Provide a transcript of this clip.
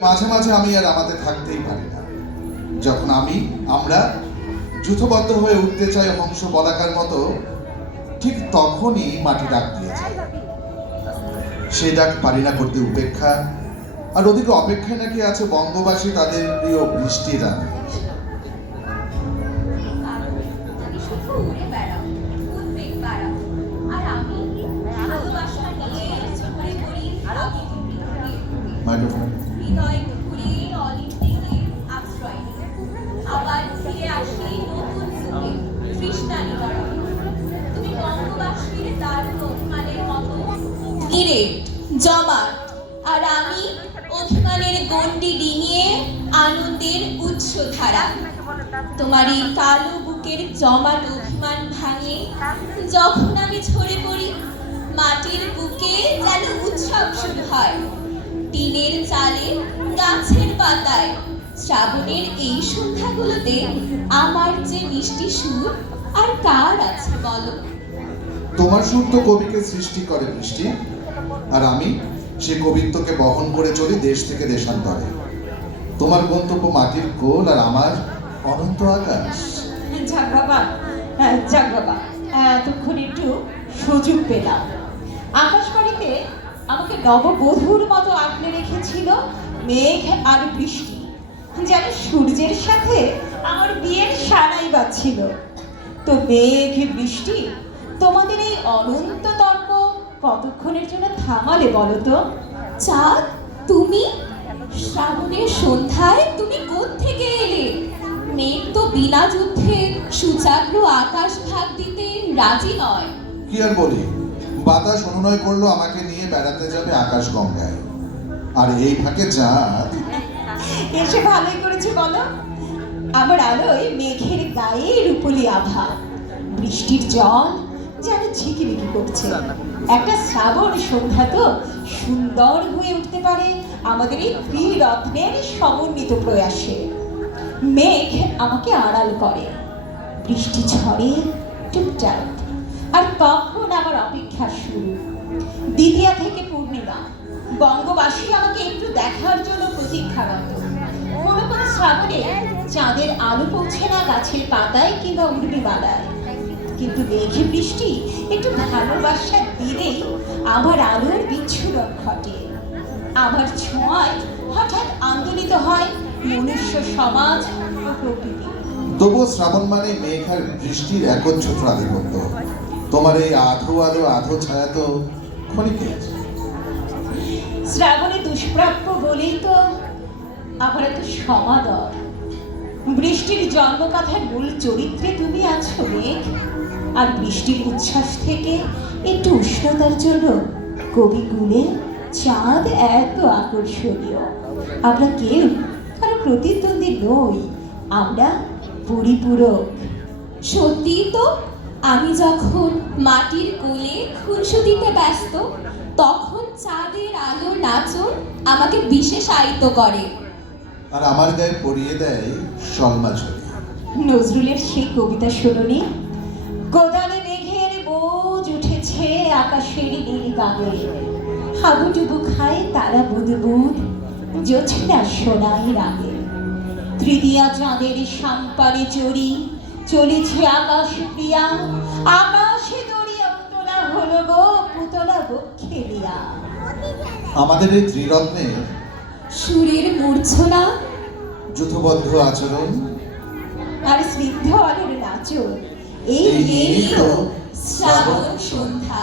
মাঝে মাঝে আমি আর আমাতে থাকতেই পারি না। যখন আমরা যুথবদ্ধ হয়ে উঠতে চাই হংস বলাকার মতো, ঠিক তখনই মাটি ডাক দিয়ে যায়। সেই ডাক পারি না করতে উপেক্ষা, আর ওদিকে অপেক্ষায় নাকি আছে বঙ্গবাসী তাদের প্রিয় বৃষ্টি রানী। মাইক্রোফোন জমাট আর আমি অভিমানের গণ্ডি ডিঙিয়ে আনন্দের উৎস ধারা। তোমার এই কালো বুকের জমাট অভিমান ভাঙে যখন আমি ঝরে পড়ি। মাটির বুকে যেন উৎসব শুরু হয়, টিনের চালে, গাছের পাতায়। শ্রাবণের এই সন্ধ্যাগুলোতে আমার যে মিষ্টি সুর আর কার আছে বলো? তোমার সুর তো কবিকে সৃষ্টি করে বৃষ্টি, আর আমি সে কবিত্বকে বহন করে চলি দেশ থেকে দেশান্তরে। তোমার গন্তব্য মাটির কোল, আর আমার অনন্ত আকাশ। যাক বাবা, এতক্ষণ একটু সুযোগ পেলাম। আকাশবাণীতে আমাকে নববধূর মতো আঁকড়ে রেখেছিল মেঘ আর বৃষ্টি, যেন সূর্যের সাথে আমার বিয়ের সানাই বাজছিল। তো মেঘ বৃষ্টি, তোমাদের এই অনন্ত তর্ক কতক্ষণের জন্য থামালে বলো তো? চাঁদ, তুমি শ্রাবণের সন্ধ্যায় তুমি কোত্থেকে এলে? মেঘ তো বিনা যুদ্ধে সুচাগ্র আকাশ ভাগ দিতে রাজি নয়। কি আর বলি, বাতাস অনুনয় করলো আমাকে নিয়ে বেড়াতে যাবে আকাশ গঙ্গায়, আর এই ফাঁকে চাঁদ এসে ভালোই করেছে বলো। আমার আলোয় মেঘের গায়ে রূপলি আভা, বৃষ্টির জল যেন ঝিকিমিকি করছে। একটা শ্রাবণ সন্ধ্যা তো সুন্দর হয়ে উঠতে পারে আমাদের এই ত্রিরত্নের সমন্বিত প্রয়াসে। মেঘ আমাকে আড়াল করে, বৃষ্টি ঝরে চুপচাপ, আর তখন আমার অপেক্ষা শুরু। দ্বিতীয়া থেকে পূর্ণিমা, বঙ্গবাসী আমাকে একটু দেখার জন্য প্রতীক্ষারত। কোনো কোনো শ্রাবণে চাঁদের আলো পৌঁছে না গাছের পাতায় কিংবা উর্মিমালায়, কিন্তু মেঘে বৃষ্টি একটু ভালোবাসা দিলেই আমার আলোর বিচ্ছুরণ ঘটে। আমার ছোঁয়ায় হঠাৎ আন্দোলিত হয় মনুষ্য সমাজ ও প্রকৃতি। তবুও শ্রাবণ মানে মেঘ আর বৃষ্টির একচ্ছত্র আধিপত্য। তোমার এই আধো আলো আধো ছায়া তো ক্ষণিকের। শ্রাবণে দুষ্প্রাপ্য বলেই তো আমার এত সমাদর। বৃষ্টির জন্মকথার মূল চরিত্রে তুমি আছো মেঘ, আর বৃষ্টির উচ্ছ্বাস থেকে একটু উষ্ণতার জন্য কবিগুণে চাঁদ এত আকর্ষণীয়। আমরা কেউ কারো প্রতিদ্বন্দ্বী নই, আমরা পরিপূরক। সত্যি তো, আমি যখন মাটির কোলে খুনসুটিতে ব্যস্ত, তখন চাঁদের আলোর নাচন আমাকে বিশেষায়িত করে, আর আমার গায়ে পরিয়ে দেয় সলমা ছড়ি। নজরুলের সেই কবিতা শোনোনি? কোদালে মেঘের বোঝ উঠেছে আকাশের নীল গাঙে, হাবুডুবু খায় তারা বুদবুদ জোছনা সোনাই রাগে। তৃতীয়া চাঁদের সাম্পারে চড়ি চলেছে আকাশ প্রিয়া, আকাশে দড়িয়া উতলা হলো গো পুতলা বক্ষে লিয়া। আমাদের এই ত্রিরত্নের সুরের মূর্ছনা, যুথবদ্ধ আচরণ আর স্নিগ্ধ আলোর নাচন, এই এই তো শ্রাবণ সন্ধ্যা।